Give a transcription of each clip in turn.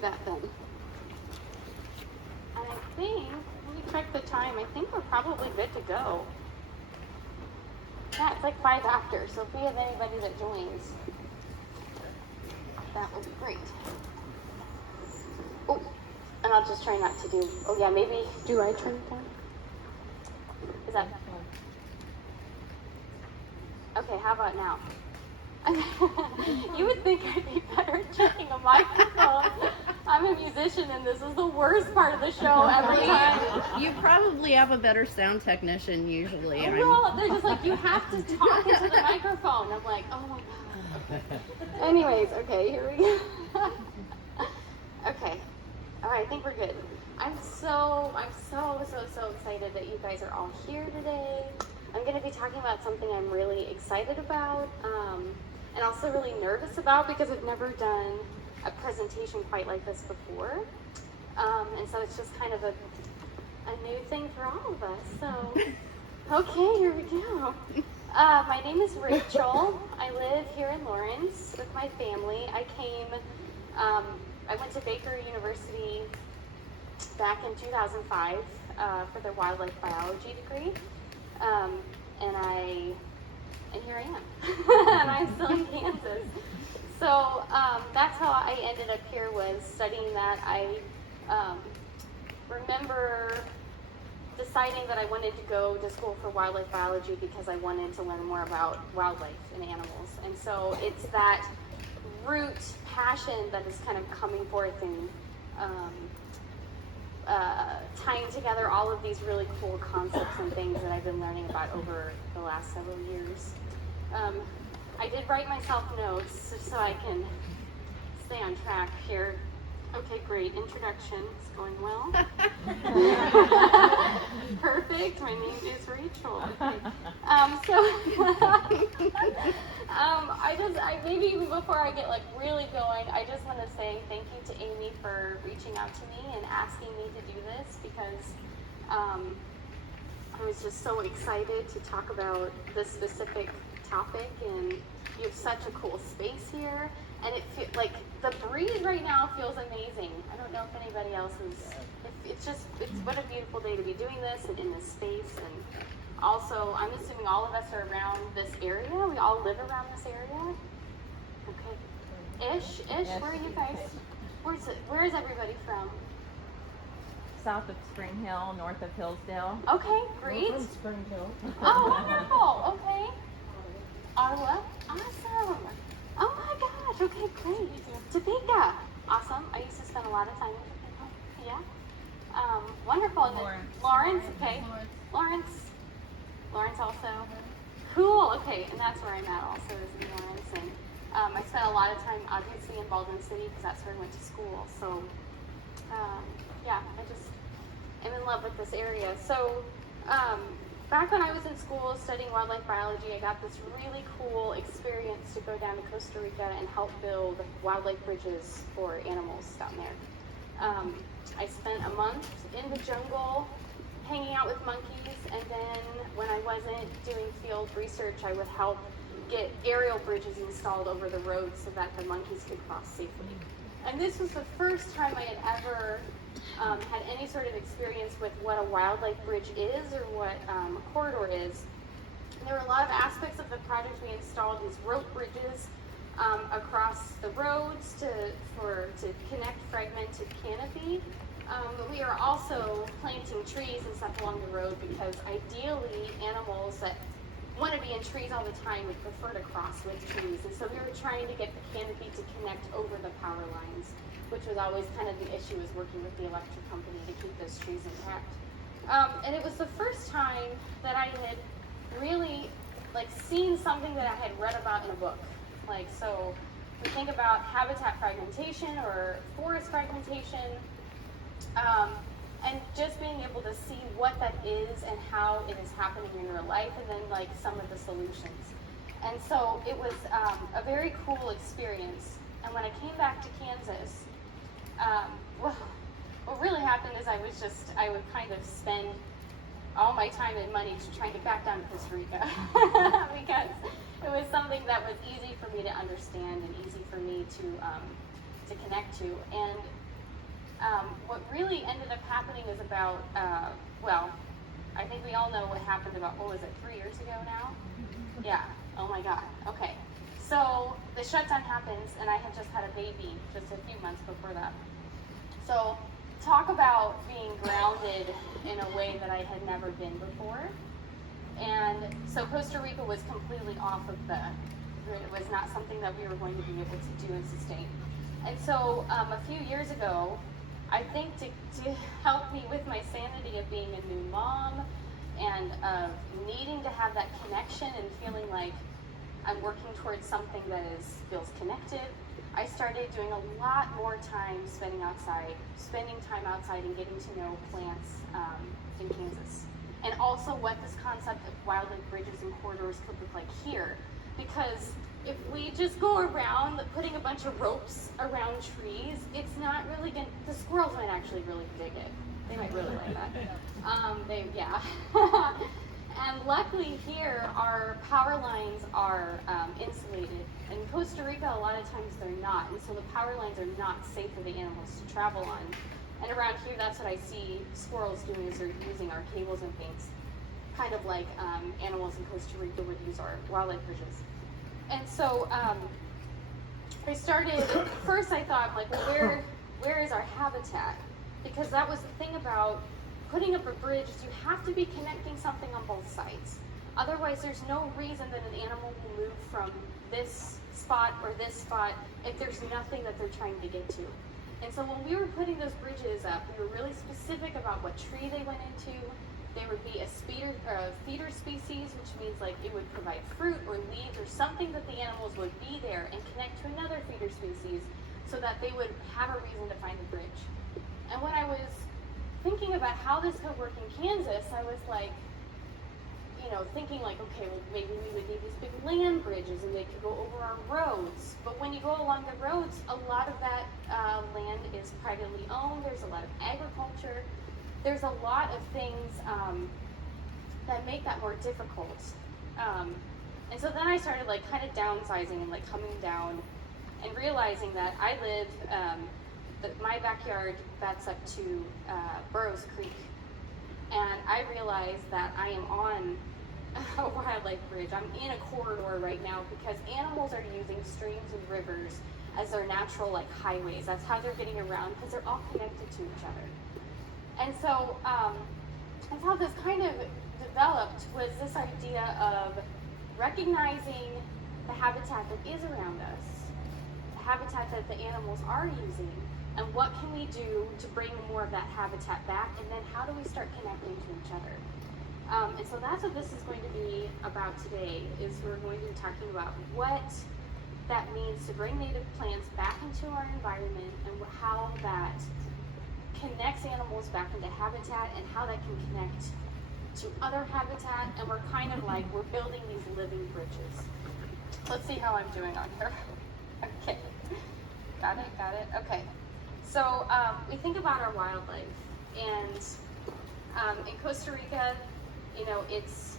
that then. And I think, let me check the time, I think we're probably good to go. Yeah, it's like 5 after, so if we have anybody that joins, that would be great. Oh, and I'll just try not to do, oh yeah, maybe, do I turn it down? Is that, okay, how about now? You would think I'd be better at checking a microphone. I'm a musician and this is the worst part of the show every time. You probably have a better sound technician usually. Well, they're just like, you have to talk into the microphone. I'm like, oh my God. Anyways, okay, here we go. Okay. All right, I think we're good. I'm so excited that you guys are all here today. I'm going to be talking about something I'm really excited about, and also really nervous about because I've never done a presentation quite like this before. And so it's just kind of a new thing for all of us. So, okay, here we go. My name is Rachel. I live here in Lawrence with my family. I went to Baker University back in 2005 for their wildlife biology degree. And here I am. And I'm still in Kansas. So that's how I ended up here, was studying that. I remember deciding that I wanted to go to school for wildlife biology because I wanted to learn more about wildlife and animals. And so it's that root passion that is kind of coming forth and tying together all of these really cool concepts and things that I've been learning about over the last several years. I did write myself notes so I can stay on track here. Okay, great. Introduction. It's going well. Perfect. My name is Rachel. Okay. Maybe before I get really going, I just want to say thank you to Amy for reaching out to me and asking me to do this, because I was just so excited to talk about this specific topic, and you have such a cool space here, and it feels like the breeze right now feels amazing. I don't know if anybody else is. It's what a beautiful day to be doing this and in this space. And also, I'm assuming all of us are around this area. We all live around this area. Okay, ish. Where are you guys? Where is everybody from? South of Spring Hill, north of Hillsdale. Okay, great. From Spring Hill. Oh, wonderful. Okay. Ottawa. Awesome. Oh my gosh. Okay, great. Topeka. Awesome. I used to spend a lot of time in Topeka. Yeah. Wonderful. And then Lawrence. Okay. Lawrence also. Cool. Okay. And that's where I'm at also, is in Lawrence. And I spent a lot of time obviously in Baldwin City because that's where I went to school. So yeah, I just am in love with this area. So back when I was in school studying wildlife biology, I got this really cool experience to go down to Costa Rica and help build wildlife bridges for animals down there. I spent a month in the jungle hanging out with monkeys, and then when I wasn't doing field research, I would help get aerial bridges installed over the roads so that the monkeys could cross safely. And this was the first time I had ever had any sort of experience with what a wildlife bridge is, or what a corridor is. And there were a lot of aspects of the project. We installed these rope bridges across the roads to connect fragmented canopy. But we are also planting trees and stuff along the road, because ideally animals that want to be in trees all the time would prefer to cross with trees. And so we were trying to get the canopy to connect over the power lines, which was always kind of the issue, is working with the electric company to keep those trees intact. And it was the first time that I had really seen something that I had read about in a book. So we think about habitat fragmentation or forest fragmentation, and just being able to see what that is and how it is happening in real life, and then some of the solutions. And so it was a very cool experience. And when I came back to Kansas, what really happened is I would kind of spend all my time and money trying to back down to Costa Rica because it was something that was easy for me to understand and easy for me to connect to. And what really ended up happening is about, well, I think we all know what happened about, what was it, 3 years ago now? Yeah, oh my God, okay. So the shutdown happens, and I had just had a baby just a few months before that. So talk about being grounded in a way that I had never been before. And so Costa Rica was completely off of the grid. It was not something that we were going to be able to do and sustain. And so a few years ago, I think to help me with my sanity of being a new mom and of needing to have that connection and feeling like I'm working towards something that feels connected, I started doing a lot more time spending time outside and getting to know plants in Kansas. And also what this concept of wildlife bridges and corridors could look like here. Because if we just go around putting a bunch of ropes around trees, it's not really going to, the squirrels might actually really dig it. They might really like that. Yeah. And luckily here, our power lines are insulated. In Costa Rica, a lot of times they're not. And so the power lines are not safe for the animals to travel on. And around here, that's what I see squirrels doing, is they're using our cables and things, kind of like animals in Costa Rica would use our wildlife bridges. And so I started, first I thought, like, well, where is our habitat? Because that was the thing about putting up a bridge, is you have to be connecting something on both sides. Otherwise, there's no reason that an animal will move from this spot or this spot if there's nothing that they're trying to get to. And so when we were putting those bridges up, we were really specific about what tree they went into. There would be a feeder species, which means like it would provide fruit or leaves or something that the animals would be there and connect to another feeder species so that they would have a reason to find the bridge. And when I was thinking about how this could work in Kansas, I was like, thinking like, okay, well, maybe we would need these big land bridges and they could go over our roads. But when you go along the roads, a lot of that land is privately owned. There's a lot of agriculture. There's a lot of things that make that more difficult. And so then I started like kind of downsizing and like coming down and realizing that I live, that my backyard backs up to Burroughs Creek. And I realized that I am on a wildlife bridge. I'm in a corridor right now because animals are using streams and rivers as their natural like highways. That's how they're getting around because they're all connected to each other. And so that's how this kind of developed, was this idea of recognizing the habitat that is around us, the habitat that the animals are using, and what can we do to bring more of that habitat back, and then how do we start connecting to each other? And so that's what this is going to be about today, is we're going to be talking about what that means to bring native plants back into our environment and how that connects animals back into habitat and how that can connect to other habitat. And we're kind of like, we're building these living bridges. Let's see how I'm doing on here. Okay, got it, okay. So we think about our wildlife, and in Costa Rica, it's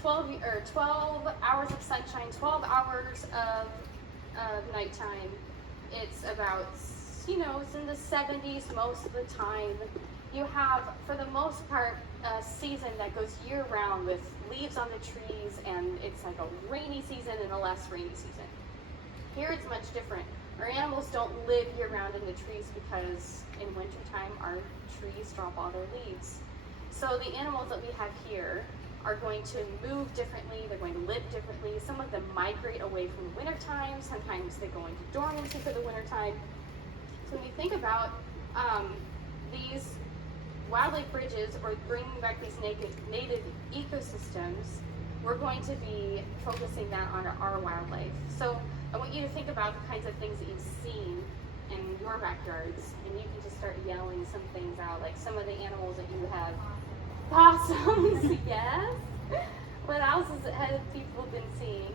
12 hours of sunshine, 12 hours of nighttime. It's about, it's in the 70s most of the time. You have, for the most part, a season that goes year-round with leaves on the trees, and it's like a rainy season and a less rainy season. Here it's much different. Our animals don't live year-round in the trees because in wintertime our trees drop all their leaves. So the animals that we have here are going to move differently, they're going to live differently. Some of them migrate away from the wintertime, sometimes they go into dormancy for the wintertime. So when you think about these wildlife bridges, or bringing back these native ecosystems, we're going to be focusing that on our wildlife. So I want you to think about the kinds of things that you've seen in your backyards, and you can just start yelling some things out, like some of the animals that you have. Possums, yes. What else have people been seeing?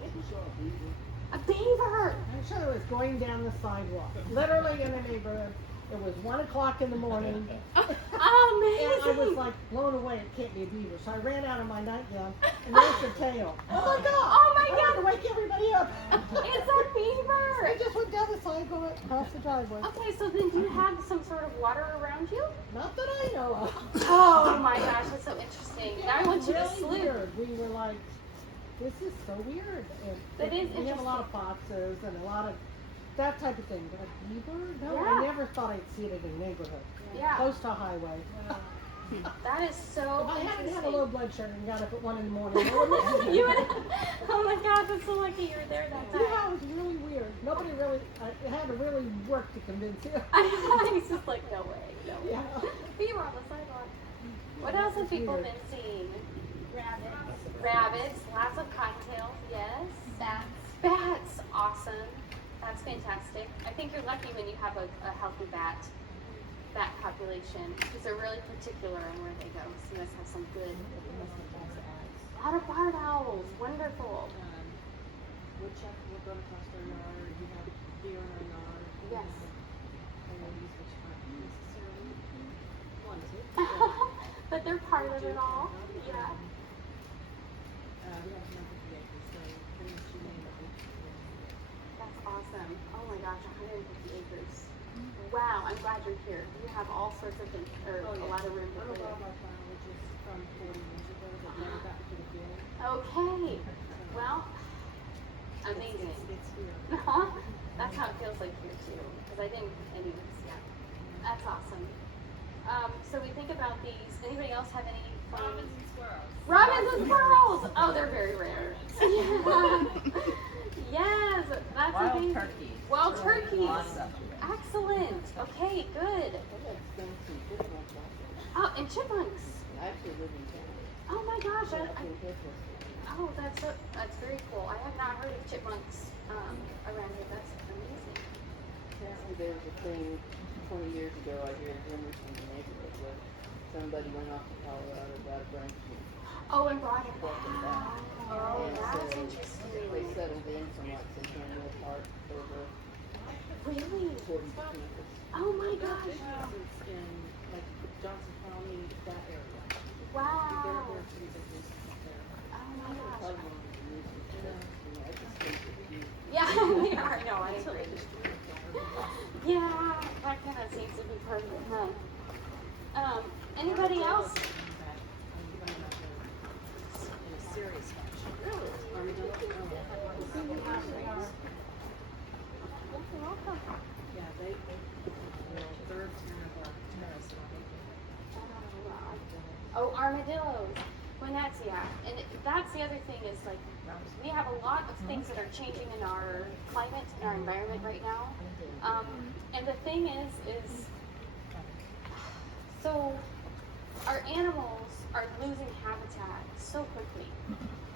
A beaver. I'm sure it was going down the sidewalk, literally in a neighborhood. It was 1 o'clock in the morning. And Oh, I was amazing. like blown away. It can't be a beaver. So I ran out of my nightgown and there's her tail. Oh my God! Oh my I had God. to wake everybody up. It's a beaver. I just went down the side, going across the driveway. Okay, so then do you have some sort of water around you? Not that I know of. Oh my gosh, that's so interesting. Now I want you to Really sleuth. weird. We were like, this is so weird. It is We have a lot of foxes and a lot of that type of thing. But a beaver? No, Yeah. I never thought I'd see it in a neighborhood. Yeah. Close to a highway. That is so If I hadn't had a interesting. low blood sugar and got up at 1 in the morning, I wouldn't have You would, oh my gosh, I'm so lucky you were there that time. Yeah, it was really weird. Nobody really, I had to really work to convince him. He's just like, no way, no way. Yeah. Beaver on the sidewalk. What else have people Weird. been seeing? Rabbits, Rabbits, lots of cottontails, yes. bats. Bats, awesome. That's fantastic. I think you're lucky when you have a healthy bat population because they're really particular in where they go. So you must have some good. A lot of barred owls, wonderful. Woodchuck will go across our yard. You have deer in our yard. Yes. Coyotes, which aren't necessarily wanted. But they're part of it all. Yeah. We have 150 acres, so pretty much you name it. That's awesome. Oh my gosh, 150 acres. Wow, I'm glad you're here. You have all sorts of things, or a lot of room to I'm a live. wildlife biologist from 40 years ago that never got into the field. Okay. Well, amazing. It's here. That's how it feels like here too. Because I think, anyways, yeah. That's awesome. So we think about these. Anybody else have any fun? Robins and squirrels. Robins and squirrels! Oh, they're very rare. Yes, that's Wild amazing. turkeys. Wild turkeys. Awesome. Excellent. Okay, good. Oh, and chipmunks. I actually live in town. Oh my gosh. Yeah. Oh, that's very cool. I have not heard of chipmunks around here. That's amazing. Apparently there was a thing 20 years ago, I hear rumors from the neighborhood where somebody went off to Colorado, got a branch and Oh, and brought it brought them back. back. Oh, And that's so interesting. they settled in from like Centennial Park over Really? towards campus. Oh my gosh. It's in like Johnson County, that area. Wow. They're pretty big business there. Oh my gosh. Probably one of the nuisance pests, you know, I just think that you Yeah, they are. No, I agree. Yeah, that kind of seems to be part of it, huh? Anybody else? In a serious fashion. Really? Yeah, they're third tier of our terrace. Oh, armadillos. When that's, yeah. And that's the other thing is like, we have a lot of things that are changing in our climate, in our environment right now. And the thing is, so our animals are losing habitat so quickly.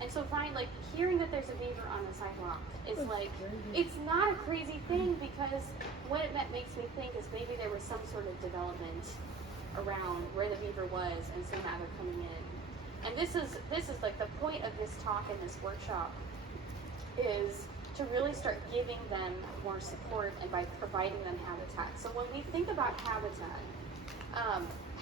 And so like hearing that there's a beaver on the sidewalk is like, it's not a crazy thing because what it makes me think is maybe there was some sort of development around where the beaver was, and so now they're coming in. And this is like the point of this talk and this workshop is to really start giving them more support and by providing them habitat. So when we think about habitat,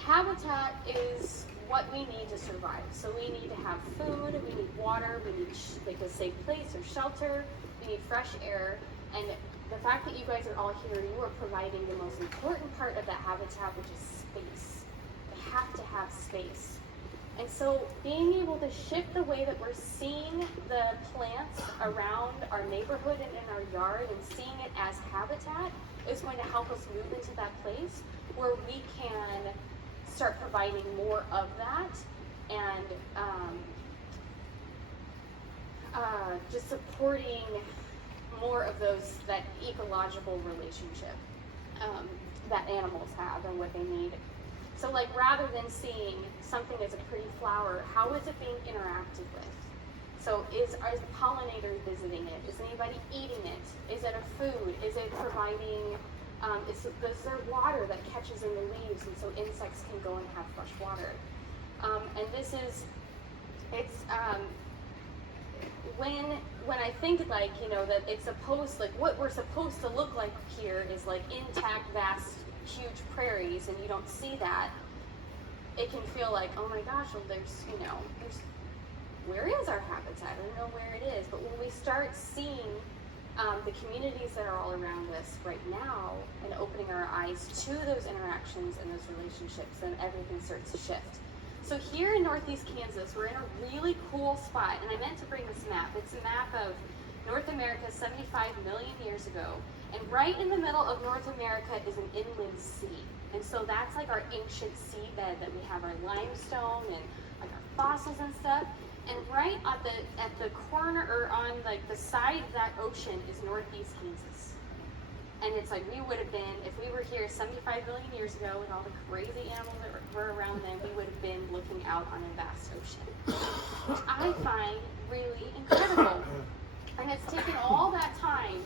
habitat is what we need to survive. So we need to have food, we need water, we need like a safe place or shelter, we need fresh air, and the fact that you guys are all here, you are providing the most important part of that habitat, which is space. We have to have space. And so being able to shift the way that we're seeing the plants around our neighborhood and in our yard and seeing it as habitat is going to help us move into that place where we can start providing more of that and just supporting more of that ecological relationship that animals have and what they need. So like rather than seeing something as a pretty flower, how is it being interacted with? So are the pollinators visiting it? Is anybody eating it? Is it a food? Is it providing, is there water that catches in the leaves and so insects can go and have fresh water? And this is, when I think that it's supposed, like what we're supposed to look like here is like intact, vast huge prairies and you don't see that, it can feel like, oh my gosh, well where is our habitat? I don't know where it is. But when we start seeing the communities that are all around us right now and opening our eyes to those interactions and those relationships, then everything starts to shift. So here in Northeast Kansas, we're in a really cool spot, and I meant to bring this map. It's a map of North America 75 million years ago, and right in the middle of North America is an inland sea. And so that's like our ancient seabed that we have our limestone and like our fossils and stuff. And right at the corner, or on like the side of that ocean, is Northeast Kansas. And it's like we would have been, if we were here 75 million years ago with all the crazy animals that were around then, we would have been looking out on a vast ocean, which I find really incredible. And it's taken all that time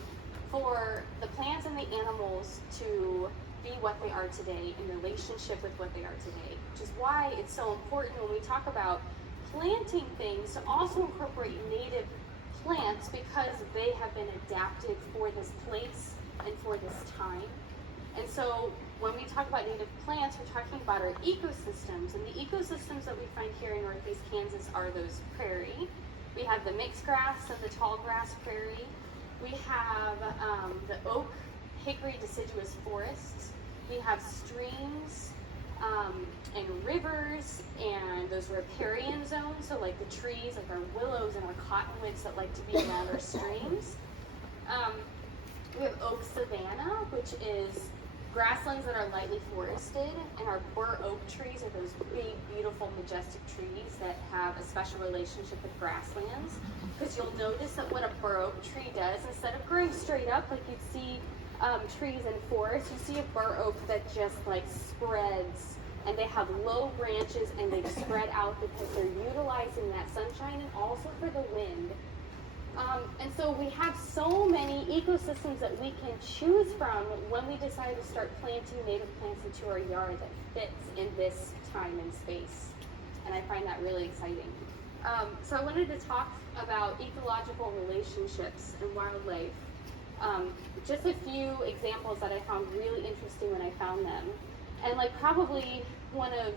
for the plants and the animals to be what they are today in relationship with what they are today, which is why it's so important when we talk about planting things to also incorporate native plants, because they have been adapted for this place and for this time. And so when we talk about native plants, we're talking about our ecosystems, and the ecosystems that we find here in Northeast Kansas are those prairie. We have the mixed grass and the tall grass prairie. We have the oak, hickory deciduous forests. We have streams and rivers and those riparian zones, so like the trees, like our willows and our cottonwoods that like to be around our streams. We have oak savanna, which is grasslands that are lightly forested, and our bur oak trees are those big, beautiful, majestic trees that have a special relationship with grasslands. Because you'll notice that what a bur oak tree does, instead of growing straight up like you'd see trees in forests, you see a bur oak that just like spreads, and they have low branches and they spread out because they're utilizing that sunshine and also for the wind. And so we have so many ecosystems that we can choose from when we decide to start planting native plants into our yard that fits in this time and space. And I find that really exciting. So I wanted to talk about ecological relationships and wildlife. Just a few examples that I found really interesting when I found them. And like probably one of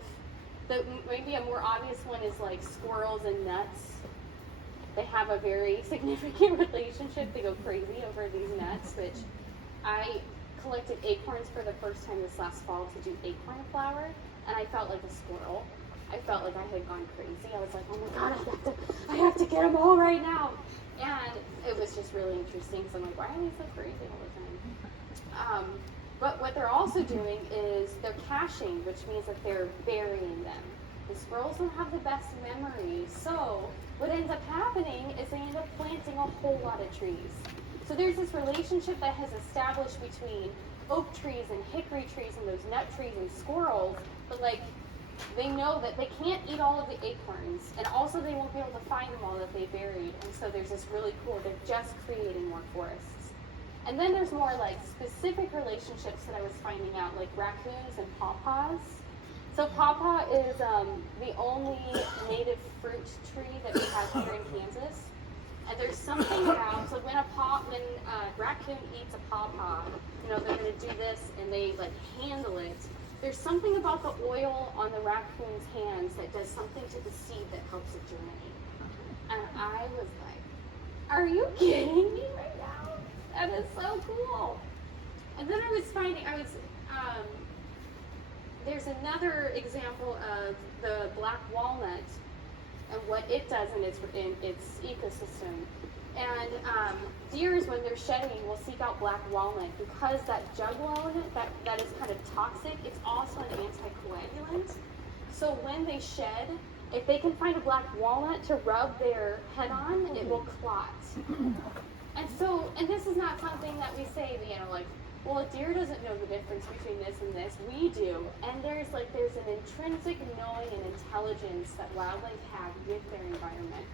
the, maybe a more obvious one is like squirrels and nuts. They have a very significant relationship. They go crazy over these nuts, which I collected acorns for the first time this last fall to do acorn flour, and I felt like a squirrel. I felt like I had gone crazy. I was like, oh my God, I have to get them all right now. And it was just really interesting. So I'm like, why are they so crazy all the time? But what they're also doing is they're caching, which means that they're burying them. The squirrels don't have the best memory, so what ends up happening is they end up planting a whole lot of trees. So there's this relationship that has established between oak trees and hickory trees and those nut trees and squirrels, but like they know that they can't eat all of the acorns, and also they won't be able to find them all that they buried, and so there's this really cool, they're just creating more forests. And then there's more like specific relationships that I was finding out, like raccoons and pawpaws. So pawpaw is the only native fruit tree that we have here in Kansas. And there's something about, so when a raccoon eats a pawpaw, you know, they're going to do this and they like handle it. There's something about the oil on the raccoon's hands that does something to the seed that helps it germinate. And I was like, are you kidding me right now? That is so cool. And then I was finding, there's another example of the black walnut and what it does in its ecosystem. And deers, when they're shedding, will seek out black walnut because that jugular that is kind of toxic. It's also an anticoagulant. So when they shed, if they can find a black walnut to rub their head on, it will clot. And this is not something that we say, you know, like, well, a deer doesn't know the difference between this and this. We do. And there's an intrinsic knowing and intelligence that wildlife have with their environment.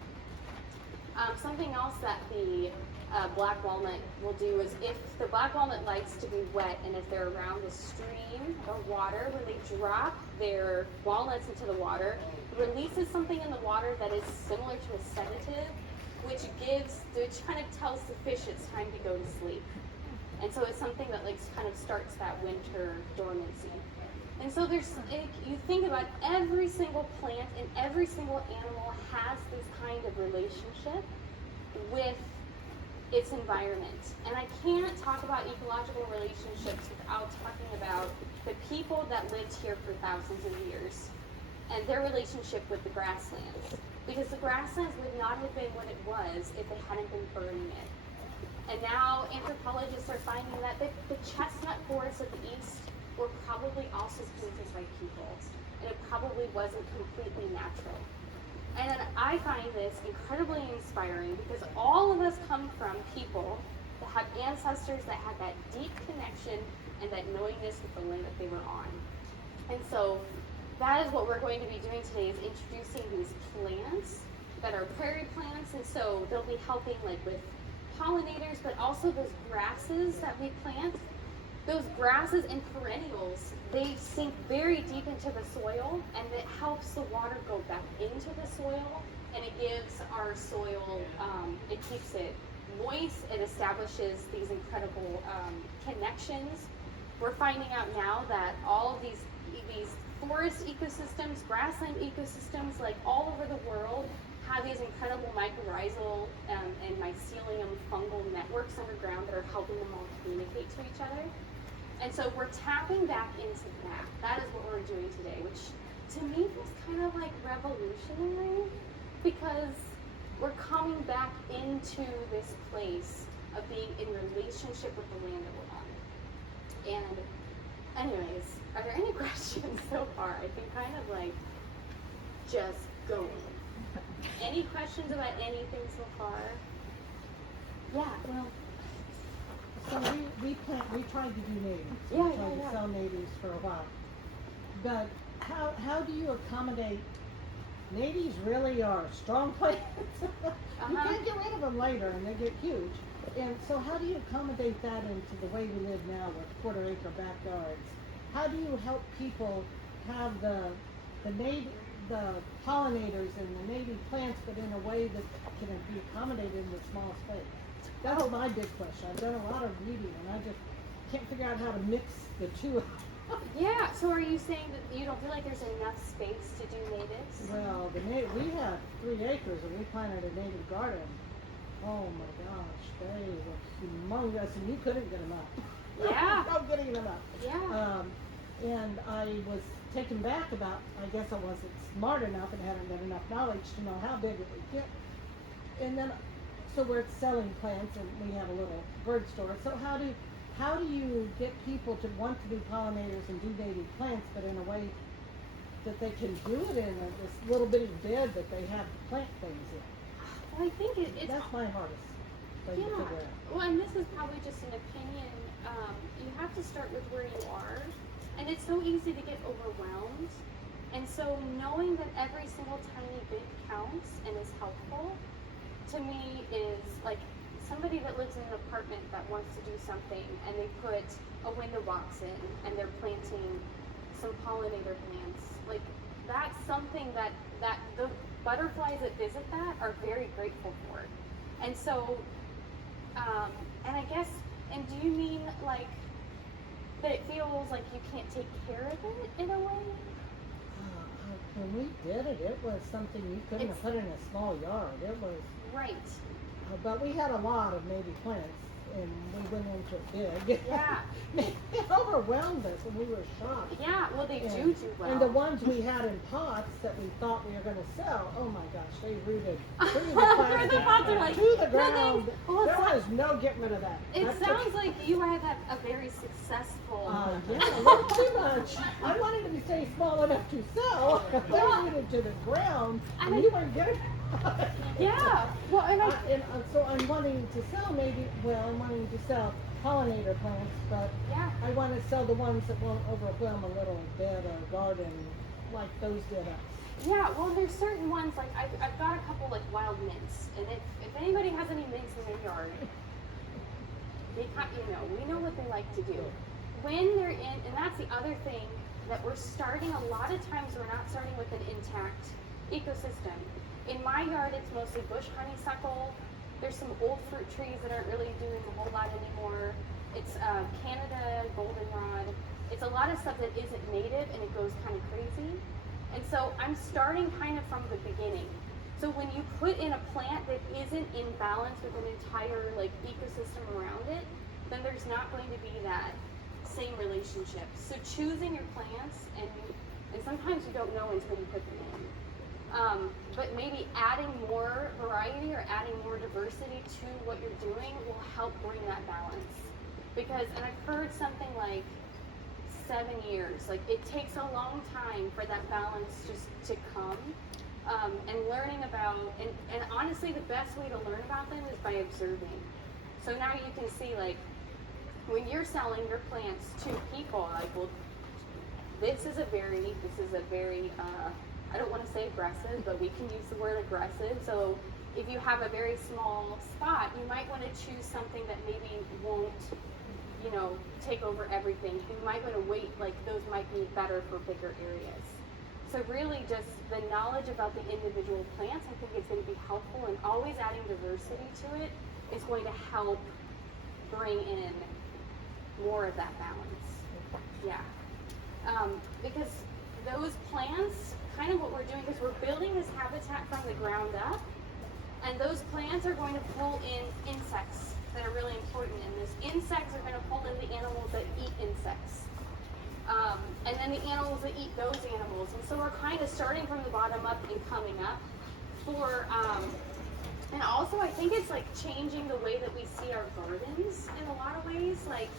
Something else that the black walnut will do is if the black walnut likes to be wet, and if they're around a stream or water where they drop their walnuts into the water, it releases something in the water that is similar to a sedative, which kind of tells the fish it's time to go to sleep. And so it's something that like kind of starts that winter dormancy. And so you think about every single plant and every single animal has this kind of relationship with its environment. And I can't talk about ecological relationships without talking about the people that lived here for thousands of years and their relationship with the grasslands. Because the grasslands would not have been what it was if they hadn't been burning it. And now anthropologists are finding that the chestnut forests of the east were probably also planted by people, and it probably wasn't completely natural. And then I find this incredibly inspiring because all of us come from people that have ancestors that had that deep connection and that knowingness with the land that they were on. And so that is what we're going to be doing today, is introducing these plants that are prairie plants. And so they'll be helping like with pollinators, but also those grasses that we plant. Those grasses and perennials, they sink very deep into the soil, and it helps the water go back into the soil, and it gives our soil, it keeps it moist, it establishes these incredible connections. We're finding out now that all of these forest ecosystems, grassland ecosystems, like all over the world, have these incredible mycorrhizal and mycelium fungal networks underground that are helping them all communicate to each other. And so we're tapping back into that. That is what we're doing today, which to me was kind of like revolutionary, because we're coming back into this place of being in relationship with the land that we're on. And anyways, are there any questions so far? I've been kind of like just going. Any questions about anything so far? Yeah, well. So we tried to do natives. Yeah, We tried to sell natives for a while. But how do you accommodate, natives really are strong plants. You can't get rid of them later and they get huge. And so how do you accommodate that into the way we live now with quarter-acre backyards? How do you help people have the pollinators and the native plants, but in a way that can be accommodated in the small space? That was my big question. I've done a lot of reading, and I just can't figure out how to mix the two. Yeah, so are you saying that you don't feel like there's enough space to do natives? Well, we have 3 acres, and we planted a native garden. Oh my gosh, they were humongous, and you couldn't get them up. Yeah. No getting them up. Yeah. And I was taken back about, I guess I wasn't smart enough and hadn't got enough knowledge to know how big it would get. And then, so we're selling plants, and we have a little bird store. So how do you get people to want to be pollinators and do native plants, but in a way that they can do it in this little bitty bed that they have to plant things in? Well, I think it's... That's my hardest thing to figure out. Well, and this is probably just an opinion. You have to start with where you are. And it's so easy to get overwhelmed. And so knowing that every single tiny bit counts and is helpful, to me is like somebody that lives in an apartment that wants to do something, and they put a window box in and they're planting some pollinator plants. Like that's something that the butterflies that visit that are very grateful for. And so, and I guess, and do you mean like that it feels like you can't take care of it in a way? When we did it, it was something you couldn't have put in a small yard. It was right. But we had a lot of native plants, and we went into it big. Yeah. It overwhelmed us, and we were shocked. Yeah, well, they do well. And the ones we had in pots that we thought we were going to sell, oh my gosh, they rooted through the plastic the pots are like, to the ground. well, there was no getting rid of that. It sounds like you had a very successful... Yeah, a little too much. I wanted to be stay small enough to sell. They rooted to the ground, and we weren't getting Yeah. Well, and so I'm wanting to sell I'm wanting to sell pollinator plants, but yeah. I want to sell the ones that won't overwhelm a little bed or garden like those did us. Yeah, well, there's certain ones, like I've got a couple like wild mints, and if anybody has any mints in their yard, we know what they like to do. When they're in, and that's the other thing that we're starting, a lot of times we're not starting with an intact ecosystem. In my yard, it's mostly bush honeysuckle. There's some old fruit trees that aren't really doing a whole lot anymore. It's Canada goldenrod. It's a lot of stuff that isn't native and it goes kind of crazy. And so I'm starting kind of from the beginning. So when you put in a plant that isn't in balance with an entire like ecosystem around it, then there's not going to be that same relationship. So choosing your plants, and sometimes you don't know until you put them in. But maybe adding more variety or adding more diversity to what you're doing will help bring that balance. Because, and I've heard something like 7 years, like it takes a long time for that balance just to come. And learning about, and honestly the best way to learn about them is by observing. So now you can see, like, when you're selling your plants to people, like, well, this is a very, I don't want to say aggressive, but we can use the word aggressive. So if you have a very small spot, you might want to choose something that maybe won't, take over everything. You might want to wait, like those might be better for bigger areas. So really just the knowledge about the individual plants, I think is going to be helpful, and always adding diversity to it is going to help bring in more of that balance. Yeah. Because those plants, kind of what we're doing is we're building this habitat from the ground up, and those plants are going to pull in insects that are really important, and those insects are going to pull in the animals that eat insects. And then the animals that eat those animals. And so we're kind of starting from the bottom up and coming up for, and also I think it's like changing the way that we see our gardens in a lot of ways. Like,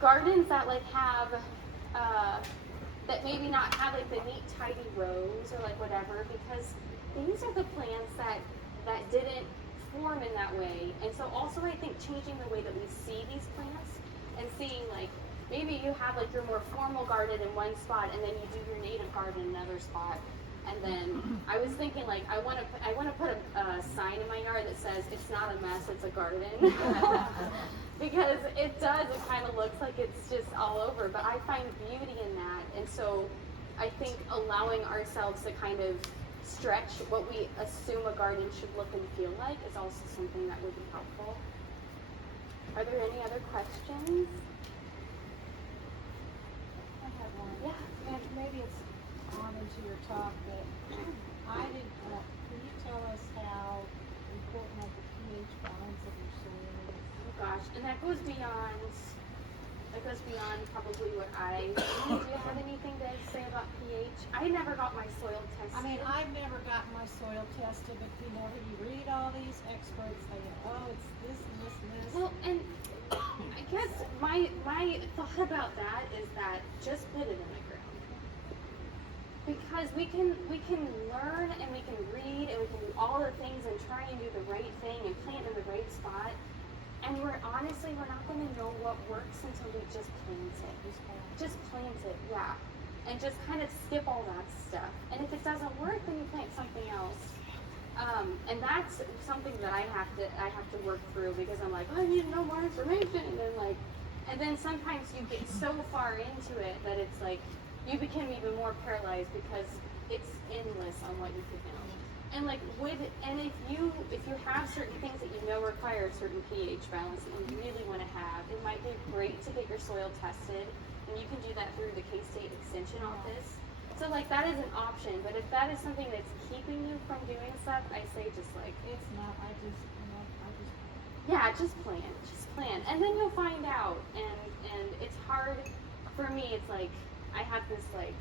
gardens that like have, that maybe not have like the neat tidy rows or like whatever, because these are the plants that didn't form in that way. And so also I think changing the way that we see these plants and seeing like, maybe you have like your more formal garden in one spot, and then you do your native garden in another spot. And then I was thinking like I want to put a sign in my yard that says it's not a mess, it's a garden. Because it does, it kind of looks like it's just all over, but I find beauty in that. And so I think allowing ourselves to kind of stretch what we assume a garden should look and feel like is also something that would be helpful. Are there any other questions? I have one. Yeah. And maybe it's on into your talk, but can you tell us how important are the pH balance of your soil is? Oh gosh, and that goes beyond probably what I do. You have anything to say about pH? I never got my soil tested. I mean, I've never gotten my soil tested, but you read all these experts saying, oh, it's this and this and this. Well, and I guess my thought about that is that just put it in the ground. Because we can learn and we can read and we can do all the things and try and do the right thing and plant in the right spot. And we're not going to know what works until we just plant it. Just plant it, yeah. And just kind of skip all that stuff. And if it doesn't work, then you plant something else. And that's something that I have to work through, because I'm like, oh, I need to know more information. And then sometimes you get so far into it that it's like you become even more paralyzed because it's endless on what you can know. And like if you have certain things that you know require a certain pH balance that you really want to have, it might be great to get your soil tested, and you can do that through the K-State Extension Office. So like that is an option, but if that is something that's keeping you from doing stuff, I say just like It's not. just plan, and then you'll find out. And it's hard for me. It's like I have this like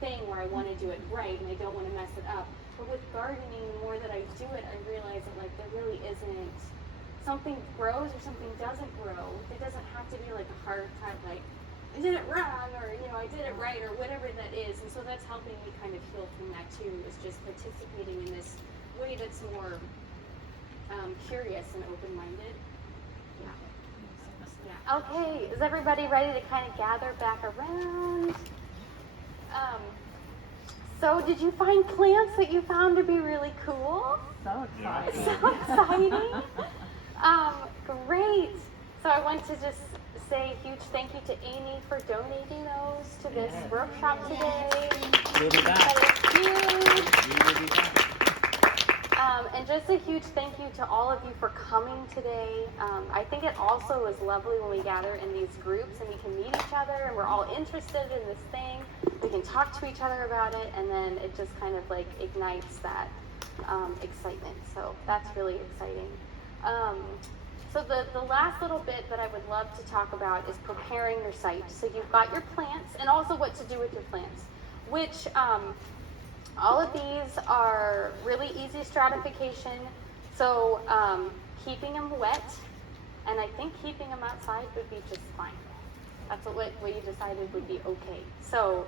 thing where I want to do it right and I don't want to mess it up. But with gardening, the more that I do it, I realize that like there really isn't, something grows or something doesn't grow. It doesn't have to be like a hard cut, like I did it wrong, or I did it right, or whatever that is. And so that's helping me kind of heal from that too, is just participating in this way that's more curious and open-minded. Yeah. Okay, is everybody ready to kind of gather back around? So did you find plants that you found to be really cool? So exciting. So exciting. Great. So I want to just say a huge thank you to Amy for donating those to this workshop today. We'll be back. That is huge. We will be back. And just a huge thank you to all of you for coming today. I think it also is lovely when we gather in these groups and we can meet each other and we're all interested in this thing. We can talk to each other about it, and then it just kind of like ignites that excitement. So that's really exciting. So the last little bit that I would love to talk about is preparing your site. So you've got your plants and also what to do with your plants, which all of these are really easy stratification. So keeping them wet, and I think keeping them outside would be just fine. That's what you decided would be okay. So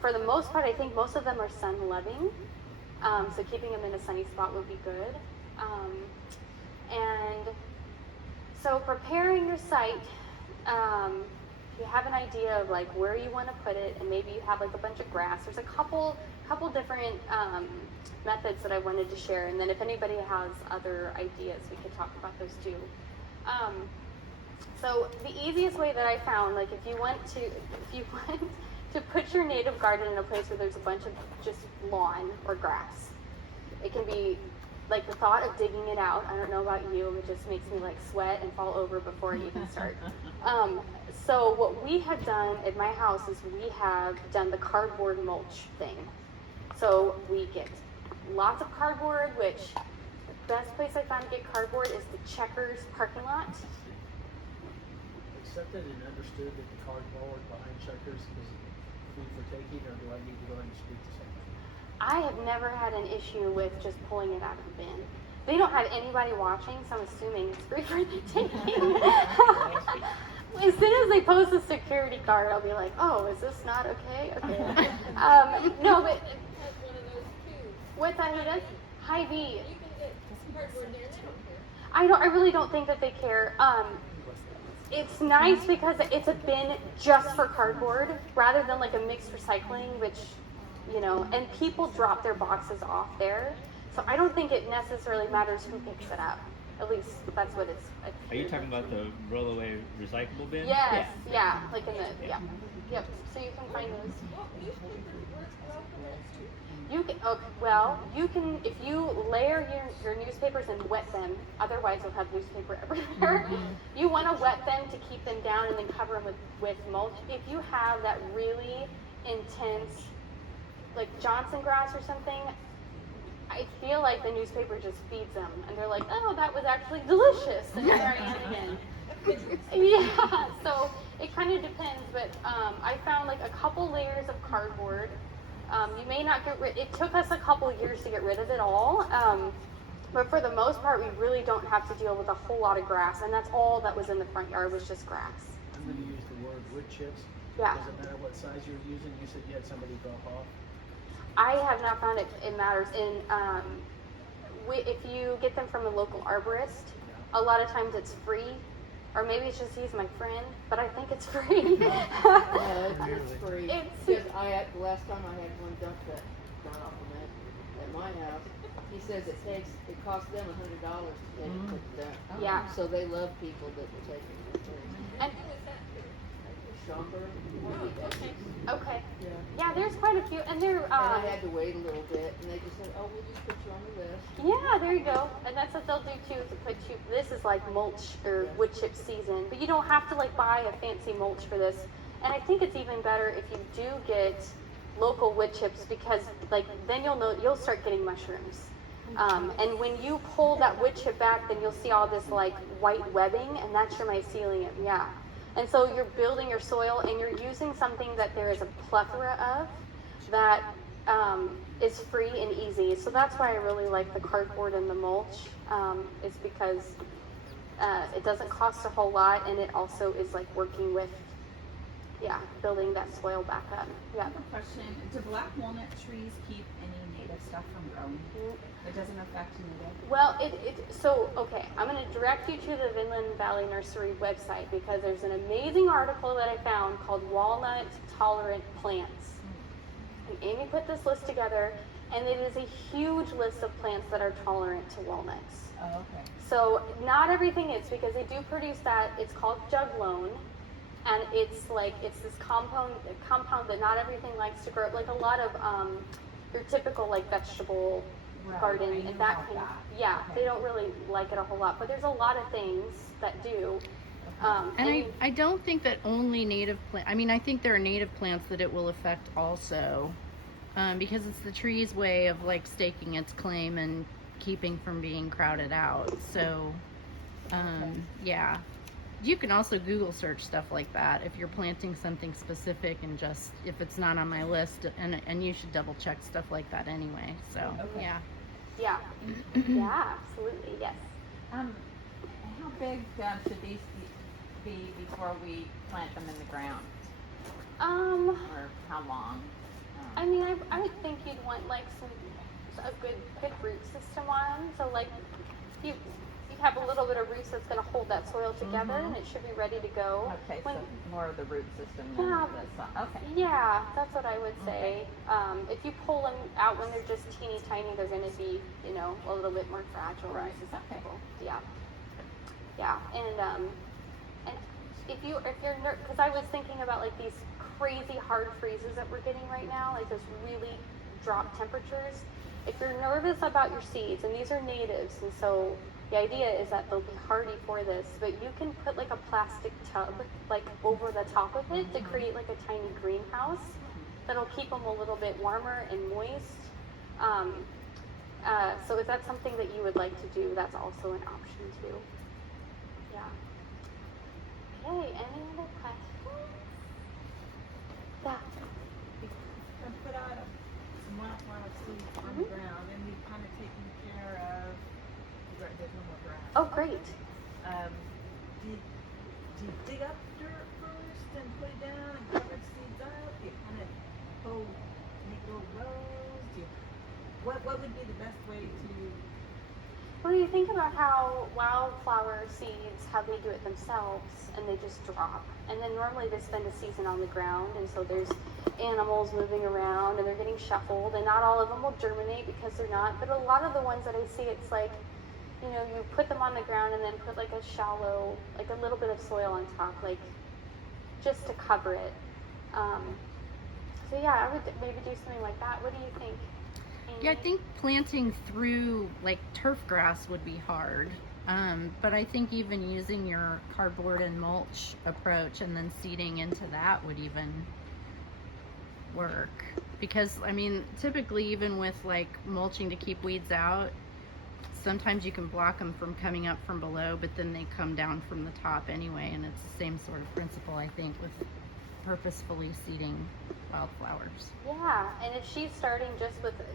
for the most part, I think most of them are sun loving. So keeping them in a sunny spot would be good. And so preparing your site, you have an idea of like where you want to put it, and maybe you have like a bunch of grass. There's a couple different methods that I wanted to share, and then if anybody has other ideas, we could talk about those too. So the easiest way that I found, like if you want to put your native garden in a place where there's a bunch of just lawn or grass, it can be like the thought of digging it out. I don't know about you, it just makes me like sweat and fall over before I even start. So what we have done at my house is we have done the cardboard mulch thing. So we get lots of cardboard, which the best place I found to get cardboard is the Checkers parking lot. Accepted and understood that the cardboard behind Checkers is food for taking, or do I need to go ahead and speak to somebody? I have never had an issue with just pulling it out of the bin. They don't have anybody watching, so I'm assuming it's free for the taking. As soon as they post a security card, I'll be like, oh, is this not okay? Okay. No, but what's that? Who does? Hy-Vee. I really don't think that they care. It's nice because it's a bin just for cardboard rather than like a mixed recycling, which, you know, and people drop their boxes off there. So I don't think it necessarily matters who picks it up. At least that's what it's. Are you talking about the roll-away recyclable bin? Yes, yeah, like in the, yeah. Yep, so you can find those. You can, okay, well, you can, if you layer your newspapers and wet them, otherwise you'll have newspaper everywhere. You want to wet them to keep them down and then cover them with mulch. If you have that really intense, like Johnson grass or something, I feel like the newspaper just feeds them, and they're like, oh, that was actually delicious, and there I am again. Yeah, so it kind of depends, but I found like a couple layers of cardboard. You may not get rid, it took us a couple years to get rid of it all, but for the most part, we really don't have to deal with a whole lot of grass, and that's all that was in the front yard was just grass. I'm going to use the word wood chips. Yeah. Does it matter what size you're using? You said you had somebody drop off. I have not found it matters. If you get them from a local arborist, a lot of times it's free, or maybe it's just he's my friend, but I think it's free. No, it's free. It's- Because the last time I had one dump that gone off at my house, he says it costs them $100 to take it to the dump. Yeah. So they love people that will take it for free. And, Schomburg. okay. Yeah. Yeah, there's quite a few, and they're. And I had to wait a little bit, and they just said, "Oh, we'll just put you on the list." Yeah, there you go. And that's what they'll do too. To put you, this is like mulch or wood chip season, but you don't have to like buy a fancy mulch for this. And I think it's even better if you do get local wood chips, because like then you'll start getting mushrooms. And when you pull that wood chip back, then you'll see all this like white webbing, and that's your mycelium. Yeah. And so you're building your soil, and you're using something that there is a plethora of that is free and easy. So that's why I really like the cardboard and the mulch, is because it doesn't cost a whole lot, and it also is like working with, building that soil back up. Yeah. I have a question. Do black walnut trees keep any native stuff from growing? It doesn't affect native? Well, okay, I'm going to direct you to the Vinland Valley Nursery website, because there's an amazing article that I found called Walnut Tolerant Plants. And Amy put this list together, and it is a huge list of plants that are tolerant to walnuts. Oh, okay. So not everything is, because they do produce that, it's called juglone, and it's this compound that not everything likes to grow, like a lot of your typical like vegetable Right, garden I and knew that about kind of, that. yeah, Okay. they don't really like it a whole lot, but there's a lot of things that do. And I don't think that only native plant. I mean, I think there are native plants that it will affect also, because it's the tree's way of like staking its claim and keeping from being crowded out. So, yeah, you can also Google search stuff like that if you're planting something specific and just if it's not on my list, and you should double check stuff like that anyway. So, yeah. Yeah, yeah, absolutely, yes. How big should these be before we plant them in the ground? Or how long? I mean, I would think you'd want like a good root system on them. So like you have a little bit of roots that's going to hold that soil together, and it should be ready to go. Okay, When- so more of the root system than Yeah. the sun. Okay. Yeah, that's what I would say. If you pull them out when they're just teeny tiny, they're going to be, a little bit more fragile and susceptible. Yeah. Yeah, and if you're because I was thinking about like these crazy hard freezes that we're getting right now, like those really drop temperatures. If you're nervous about your seeds, and these are natives, and so the idea is that they'll be hardy for this, but you can put like a plastic tub like over the top of it to create like a tiny greenhouse that'll keep them a little bit warmer and moist. So if that's something that you would like to do, that's also an option too. Yeah. Okay, any other questions? Yeah. And put out some wildflower seeds on the ground, and we've kind of taken care of. There's no more grass. Oh, great. Do you dig up dirt first and put it down and cover the seeds up? Do you kind of make little rows? What would be the best way to? Well, you think about how wildflower seeds, how they do it themselves, and they just drop. And then normally they spend a season on the ground, and so there's animals moving around, and they're getting shuffled, and not all of them will germinate because they're not. But a lot of the ones that I see, it's like, you put them on the ground and then put like a shallow, like a little bit of soil on top, like just to cover it. So yeah, I would maybe do something like that. What do you think? Yeah, I think planting through like turf grass would be hard. But I think even using your cardboard and mulch approach and then seeding into that would even work. Because, I mean, typically even with like mulching to keep weeds out, sometimes you can block them from coming up from below, but then they come down from the top anyway. And it's the same sort of principle, I think, with purposefully seeding wildflowers. Yeah, and if she's starting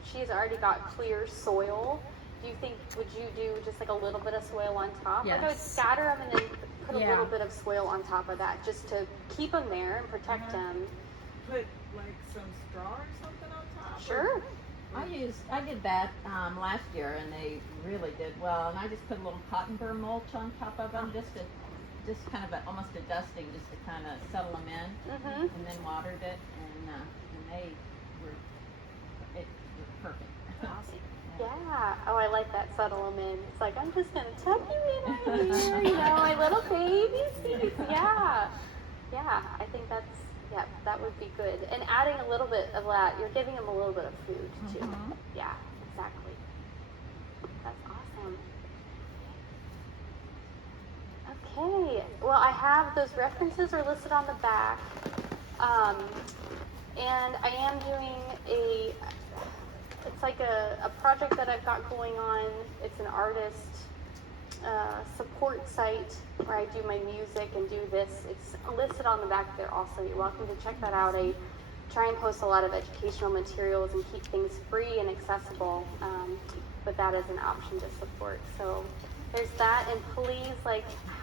she's already got clear soil, do you think, would you do just like a little bit of soil on top? Yes. Like I would scatter them and then put a little bit of soil on top of that just to keep them there and protect them. Put like some straw or something on top? Sure. I did that last year, and they really did well. And I just put a little cotton burr mulch on top of them, just kind of almost a dusting, just to kind of settle them in, and then watered it, and they were perfect. Awesome. Yeah. Oh, I like that. Settle them in. It's like, I'm just going to tuck you in right here, my little baby seeds. Yeah. Yeah. I think that would be good. And adding a little bit of that, you're giving them a little bit of food too. Yeah, exactly. That's awesome. Okay. Well, I have those references are listed on the back. And I am doing it's like a project that I've got going on. It's an artist support site where I do my music and do this. It's listed on the back there also. You're welcome to check that out. I try and post a lot of educational materials and keep things free and accessible, but that is an option to support. So there's that, and please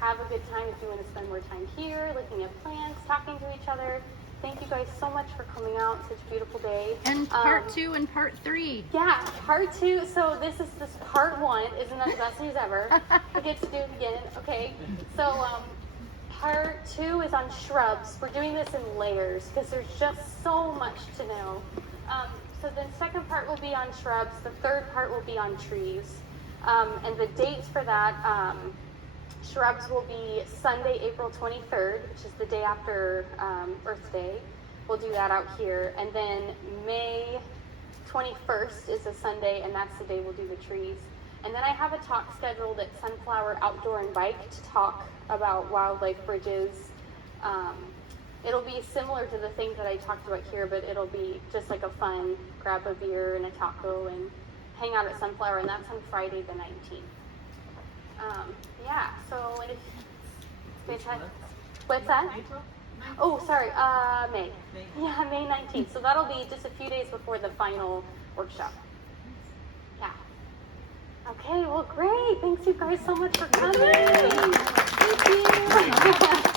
have a good time if you want to spend more time here, looking at plants, talking to each other. Thank you guys so much for coming out. Such a beautiful day. And part 2 and part 3. Yeah, part 2. So this part 1 isn't that the best news ever? I get to do it again. Okay. So part 2 is on shrubs. We're doing this in layers because there's just so much to know. So the second part will be on shrubs. The third part will be on trees. And the dates for that, shrubs will be Sunday, April 23rd, which is the day after Earth Day. We'll do that out here. And then May 21st is a Sunday, and that's the day we'll do the trees. And then I have a talk scheduled at Sunflower Outdoor and Bike to talk about wildlife bridges. It'll be similar to the things that I talked about here, but it'll be just like a fun, grab a beer and a taco and hang out at Sunflower, and that's on Friday the 19th. Yeah, so what's that? Oh, sorry, May. Yeah, May 19th. So that'll be just a few days before the final workshop. Yeah. Okay, well, great. Thanks you guys so much for coming. Thank you.